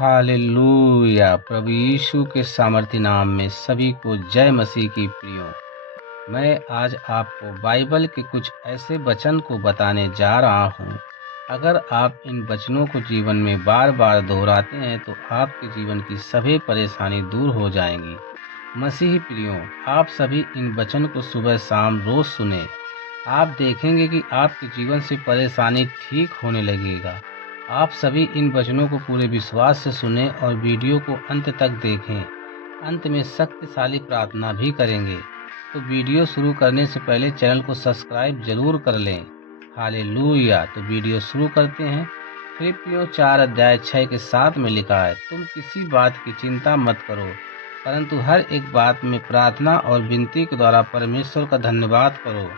Hallelujah. प्रभु यीशु के सामर्थ्य नाम में सभी को जय मसीह की प्रियो। मैं आज आपको बाइबल के कुछ ऐसे वचन को बताने जा रहा हूँ। अगर आप इन वचनों को जीवन में बार बार दोहराते हैं तो आपके जीवन की सभी परेशानी दूर हो जाएंगी। मसीही प्रियो, आप सभी इन वचन को सुबह शाम रोज सुने। आप देखेंगे कि आपके जीवन से परेशानी ठीक होने लगेगा। आप सभी इन वचनों को पूरे विश्वास से सुने और वीडियो को अंत तक देखें। अंत में शक्तिशाली प्रार्थना भी करेंगे। तो वीडियो शुरू करने से पहले चैनल को सब्सक्राइब जरूर कर लें। हालेलुया। तो वीडियो शुरू करते हैं। फिलिप्पियों 4:6 के 7 में लिखा है, तुम किसी बात की चिंता मत करो, परंतु हर एक बात में प्रार्थना और विनती के द्वारा परमेश्वर का धन्यवाद करो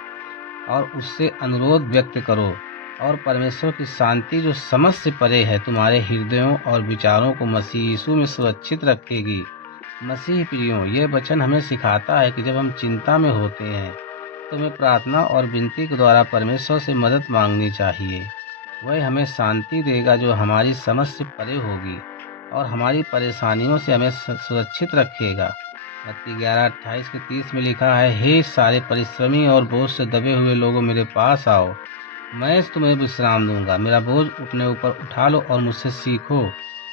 और उससे अनुरोध व्यक्त करो, और परमेश्वर की शांति जो समझ से परे है तुम्हारे हृदयों और विचारों को मसीह यीशु में सुरक्षित रखेगी। मसीह प्रियो, यह वचन हमें सिखाता है कि जब हम चिंता में होते हैं तो हमें प्रार्थना और विनती के द्वारा परमेश्वर से मदद मांगनी चाहिए। वह हमें शांति देगा जो हमारी समझ से परे होगी और हमारी परेशानियों से हमें सुरक्षित रखेगा। मत्ती 11:28 के 30 में लिखा है, हे सारे परिश्रमी और बोझ से दबे हुए लोगों, मेरे पास आओ, मैं तुम्हें विश्राम दूंगा। मेरा बोझ अपने ऊपर उठा लो और मुझसे सीखो,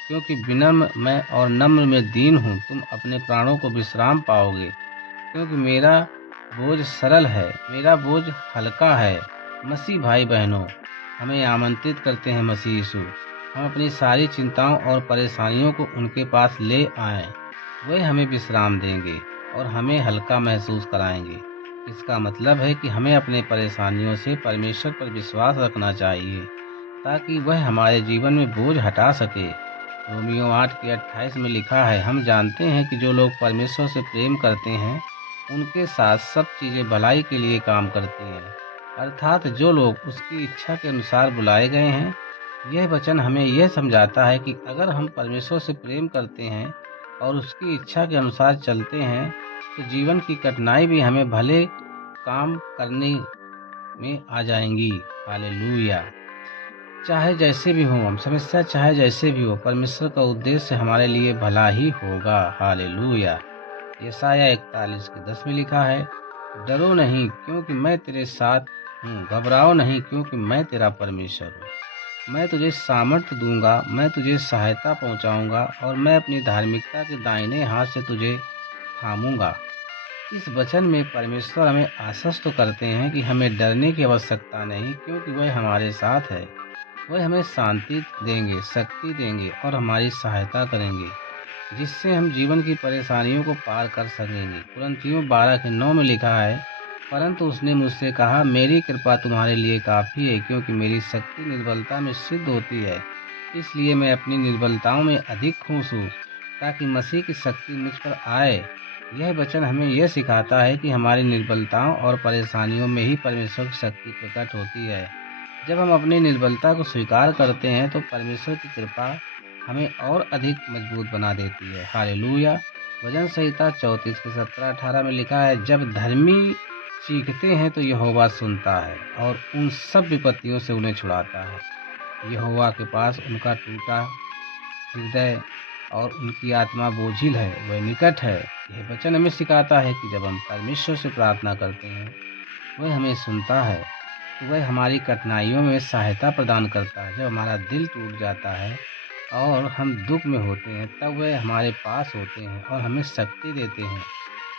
क्योंकि विनम्र मैं और नम्र में दीन हूँ। तुम अपने प्राणों को विश्राम पाओगे, क्योंकि मेरा बोझ सरल है, मेरा बोझ हल्का है। मसीह भाई बहनों, हमें आमंत्रित करते हैं मसीह यीशु, हम अपनी सारी चिंताओं और परेशानियों को उनके पास ले आएं। वे हमें विश्राम देंगे और हमें हल्का महसूस कराएंगे। इसका मतलब है कि हमें अपने परेशानियों से परमेश्वर पर विश्वास रखना चाहिए ताकि वह हमारे जीवन में बोझ हटा सके। रोमियो 8:28 में लिखा है, हम जानते हैं कि जो लोग परमेश्वर से प्रेम करते हैं उनके साथ सब चीज़ें भलाई के लिए काम करती हैं, अर्थात जो लोग उसकी इच्छा के अनुसार बुलाए गए हैं। यह वचन हमें यह समझाता है कि अगर हम परमेश्वर से प्रेम करते हैं और उसकी इच्छा के अनुसार चलते हैं तो जीवन की कठिनाई भी हमें भले काम करने में आ जाएंगी। हालेलुया। चाहे जैसे भी हो, समस्या चाहे जैसे भी हो, परमेश्वर का उद्देश्य हमारे लिए भला ही होगा। हालेलुया। यशायाह 41:10 में लिखा है, डरो नहीं क्योंकि मैं तेरे साथ हूँ, घबराओ नहीं क्योंकि मैं तेरा परमेश्वर हूँ। मैं तुझे सामर्थ्य दूंगा, मैं तुझे सहायता पहुँचाऊंगा और मैं अपनी धार्मिकता के दाहिने हाथ से तुझे थामूंगा। इस वचन में परमेश्वर हमें आश्वस्त तो करते हैं कि हमें डरने की आवश्यकता नहीं, क्योंकि वह हमारे साथ है। वह हमें शांति देंगे, शक्ति देंगे और हमारी सहायता करेंगे, जिससे हम जीवन की परेशानियों को पार कर सकेंगे। कुरिन्थियों 12:9 में लिखा है, परंतु उसने मुझसे कहा, मेरी कृपा तुम्हारे लिए काफ़ी है, क्योंकि मेरी शक्ति निर्बलता में सिद्ध होती है। इसलिए मैं अपनी निर्बलताओं में अधिक खुश हूँ, ताकि मसीह की शक्ति मुझ पर आए। यह वचन हमें यह सिखाता है कि हमारी निर्बलताओं और परेशानियों में ही परमेश्वर की शक्ति प्रकट होती है। जब हम अपनी निर्बलता को स्वीकार करते हैं तो परमेश्वर की कृपा हमें और अधिक मजबूत बना देती है। हालेलुया। भजन संहिता 34:17-18 में लिखा है, जब धर्मी चीखते हैं तो यहोवा सुनता है और उन सब विपत्तियों से उन्हें छुड़ाता है। यहोवा के पास उनका टूटा हृदय और उनकी आत्मा बोझिल है, वह निकट है। यह वचन हमें सिखाता है कि जब हम परमेश्वर से प्रार्थना करते हैं वह हमें सुनता है, तो वह हमारी कठिनाइयों में सहायता प्रदान करता है। जब हमारा दिल टूट जाता है और हम दुख में होते हैं तब वह हमारे पास होते हैं और हमें शक्ति देते हैं।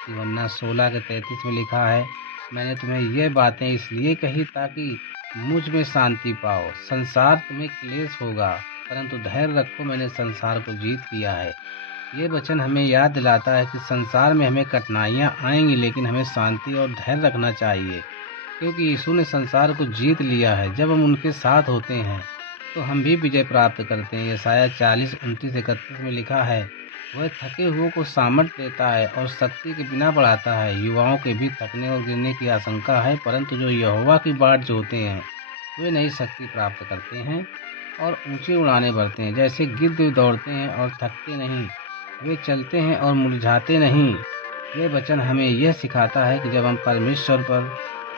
यूहन्ना 16:33 में लिखा है, मैंने तुम्हें यह बातें इसलिए कही ताकि मुझ में शांति पाओ। संसार तुम्हें क्लेश होगा, परंतु धैर्य रखो, मैंने संसार को जीत लिया है। ये वचन हमें याद दिलाता है कि संसार में हमें कठिनाइयाँ आएंगी, लेकिन हमें शांति और धैर्य रखना चाहिए, क्योंकि यीशु ने संसार को जीत लिया है। जब हम उनके साथ होते हैं तो हम भी विजय प्राप्त करते हैं। यशायाह 40:29-31 में लिखा है, वह थके हुओं को सामर्थ्य देता है और शक्ति के बिना बढ़ाता है। युवाओं के भी थकने और गिरने की आशंका है, परंतु जो यहोवा की बाट जोहते हैं वे नई शक्ति प्राप्त करते हैं और ऊंची उड़ानें भरते हैं। जैसे गिद्ध दौड़ते हैं और थकते नहीं, वे चलते हैं और मुरझाते नहीं। यह वचन हमें यह सिखाता है कि जब हम परमेश्वर पर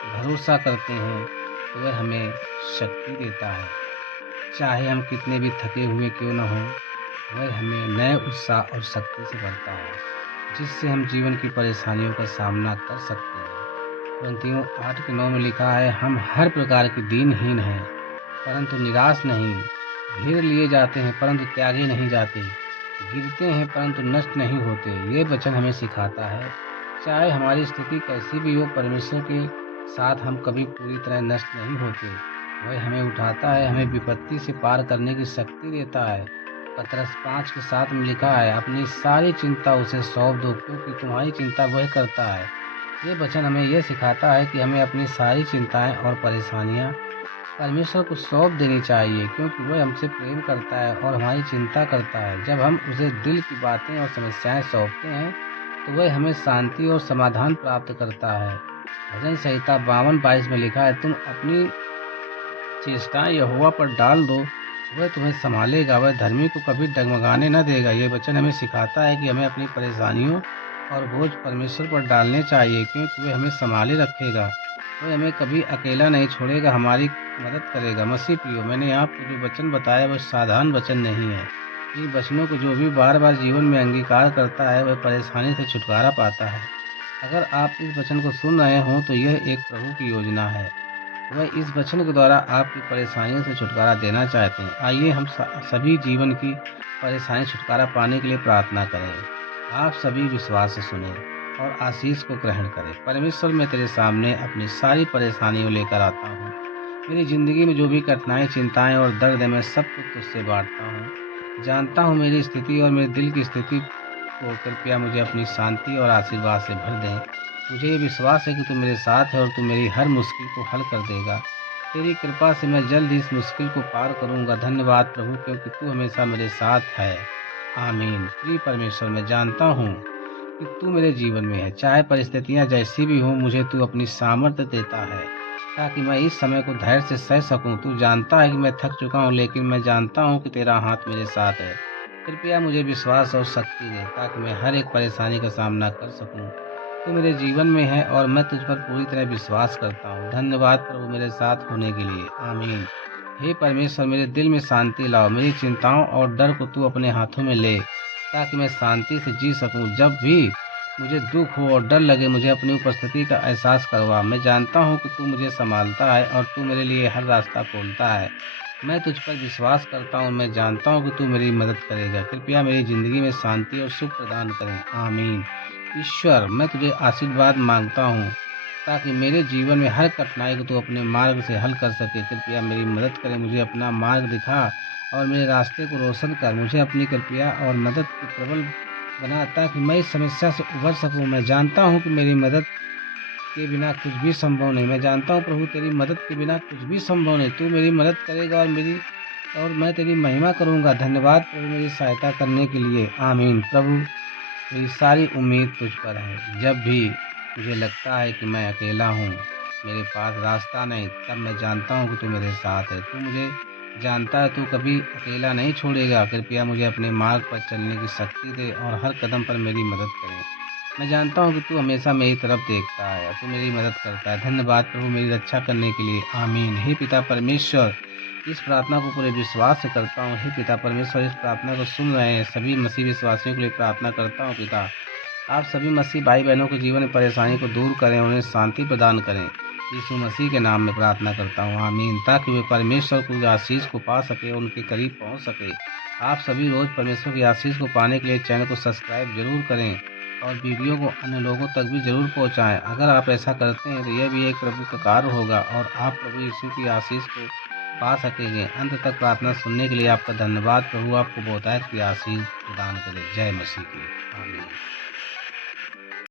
भरोसा करते हैं तो वह हमें शक्ति देता है, चाहे हम कितने भी थके हुए क्यों न हों। वह हमें नए उत्साह और शक्ति से भरता है, जिससे हम जीवन की परेशानियों का सामना कर सकते हैं। कुरिन्थियों 8:9 में लिखा है, हम हर प्रकार के दीनहीन हैं, परंतु निराश नहीं, घेर लिए जाते हैं परंतु त्यागे नहीं जाते, गिरते हैं परंतु नष्ट नहीं होते। ये वचन हमें सिखाता है, चाहे हमारी स्थिति कैसी भी हो, परमेश्वर के साथ हम कभी पूरी तरह नष्ट नहीं होते। वह हमें उठाता है, हमें विपत्ति से पार करने की शक्ति देता है। पतरस 5:7 में लिखा है, अपनी सारी चिंता उसे सौंप दो, क्योंकि तुम्हारी चिंता वह करता है। ये वचन हमें यह सिखाता है कि हमें अपनी सारी चिंताएं और परेशानियां परमेश्वर को सौंप देनी चाहिए, क्योंकि वह हमसे प्रेम करता है और हमारी चिंता करता है। जब हम उसे दिल की बातें और समस्याएं सौंपते हैं, तो वह हमें शांति और समाधान प्राप्त करता है। भजन संहिता 52:22 में लिखा है, तुम अपनी चेष्टाएं यहोवा पर डाल दो, वह तुम्हें संभालेगा, वह धर्मी को कभी डगमगाने न देगा। ये वचन हमें सिखाता है कि हमें अपनी परेशानियों और बोझ परमेश्वर पर डालने चाहिए, क्योंकि वह हमें संभाले रखेगा। वह हमें कभी अकेला नहीं छोड़ेगा, हमारी मदद करेगा। मसीह प्रियो, मैंने आपको जो वचन बताया वह साधारण वचन नहीं है। इन वचनों को जो भी बार बार जीवन में अंगीकार करता है, वह परेशानी से छुटकारा पाता है। अगर आप इस वचन को सुन रहे हों, तो यह एक प्रभु की योजना है। वह इस वचन के द्वारा आपकी परेशानियों से छुटकारा देना चाहते हैं। आइए हम सभी जीवन की परेशानी छुटकारा पाने के लिए प्रार्थना करें। आप सभी विश्वास से सुने और आशीष को ग्रहण करें। परमेश्वर, मैं तेरे सामने अपनी सारी परेशानियों लेकर आता हूँ। मेरी ज़िंदगी में जो भी कठिनाई, चिंताएं और दर्द है, मैं सब कुछ तुझसे बांटता हूँ। जानता हूँ मेरी स्थिति और मेरे दिल की स्थिति को, कृपया मुझे अपनी शांति और आशीर्वाद से भर दें। मुझे ये विश्वास है कि तू मेरे साथ है और तू मेरी हर मुश्किल को हल कर देगा। तेरी कृपा से मैं जल्द ही इस मुश्किल को पार करूंगा। धन्यवाद प्रभु, क्योंकि तू हमेशा मेरे साथ है। आमीन। प्रिय परमेश्वर, मैं जानता हूँ कि तू मेरे जीवन में है। चाहे परिस्थितियाँ जैसी भी हों, मुझे तू अपनी सामर्थ्य देता है, ताकि मैं इस समय को धैर्य से सह सकूं। तू जानता है कि मैं थक चुका हूं, लेकिन मैं जानता हूं कि तेरा हाथ मेरे साथ है। कृपया मुझे विश्वास और शक्ति दे, ताकि मैं हर एक परेशानी का सामना कर सकूं। तू मेरे जीवन में है और मैं तुझ पर पूरी तरह विश्वास करता हूँ। धन्यवाद प्रभु, मेरे साथ होने के लिए। आमीन। हे परमेश्वर, मेरे दिल में शांति लाओ। मेरी चिंताओं और डर को तू अपने हाथों में ले, ताकि मैं शांति से जी सकूं। जब भी मुझे दुख हो और डर लगे, मुझे अपनी उपस्थिति का एहसास करवा। मैं जानता हूँ कि तू मुझे संभालता है और तू मेरे लिए हर रास्ता खोलता है। मैं तुझ पर विश्वास करता हूँ। मैं जानता हूँ कि तू मेरी मदद करेगा। कृपया मेरी ज़िंदगी में शांति और सुख प्रदान करें। आमीन। ईश्वर, मैं तुझे आशीर्वाद मांगता हूँ, ताकि मेरे जीवन में हर कठिनाई को तू अपने मार्ग से हल कर सके। कृपया मेरी मदद करें, मुझे अपना मार्ग दिखा और मेरे रास्ते को रोशन कर। मुझे अपनी कृपया और मदद की प्रबल बना, ताकि मैं इस समस्या से उबर सकूं। मैं जानता हूं कि मेरी मदद के बिना कुछ भी संभव नहीं। मैं जानता हूं प्रभु, तेरी मदद के बिना कुछ भी संभव नहीं। तू मेरी मदद करेगा और मैं तेरी महिमा करूंगा। धन्यवाद प्रभु, मेरी सहायता करने के लिए। आमीन। प्रभु, मेरी सारी उम्मीद तुझ पर है। जब भी मुझे लगता है कि मैं अकेला हूँ, मेरे पास रास्ता नहीं, तब मैं जानता हूँ कि तू मेरे साथ है। तू मुझे जानता है, तू कभी अकेला नहीं छोड़ेगा। कृपया मुझे अपने मार्ग पर चलने की शक्ति दे और हर कदम पर मेरी मदद करे। मैं जानता हूँ कि तू हमेशा मेरी तरफ देखता है और तू मेरी मदद करता है। धन्यवाद प्रभु, मेरी रक्षा करने के लिए। आमीन। हे पिता परमेश्वर, इस प्रार्थना को पूरे विश्वास से करता हूँ। हे पिता परमेश्वर, इस प्रार्थना को सुन रहे हैं सभी मसीह विश्वासियों के लिए प्रार्थना करता हूँ। पिता, आप सभी मसीह भाई बहनों के जीवन में परेशानी को दूर करें, उन्हें शांति प्रदान करें। यीशु मसीह के नाम में प्रार्थना करता हूँ। आमीन। ताकि वे परमेश्वर की आशीष को पा सके, उनके करीब पहुँच सके। आप सभी रोज परमेश्वर की आशीष को पाने के लिए चैनल को सब्सक्राइब जरूर करें और वीडियो को अन्य लोगों तक भी जरूर पहुँचाएं। अगर आप ऐसा करते हैं, तो यह भी एक प्रभु का कार्य होगा और आप प्रभु यीशु की आशीष को पा सकेंगे। अंत तक प्रार्थना सुनने के लिए आपका धन्यवाद। प्रभु आपको बहुतायत की आशीष प्रदान करे। जय मसीह की। आमीन।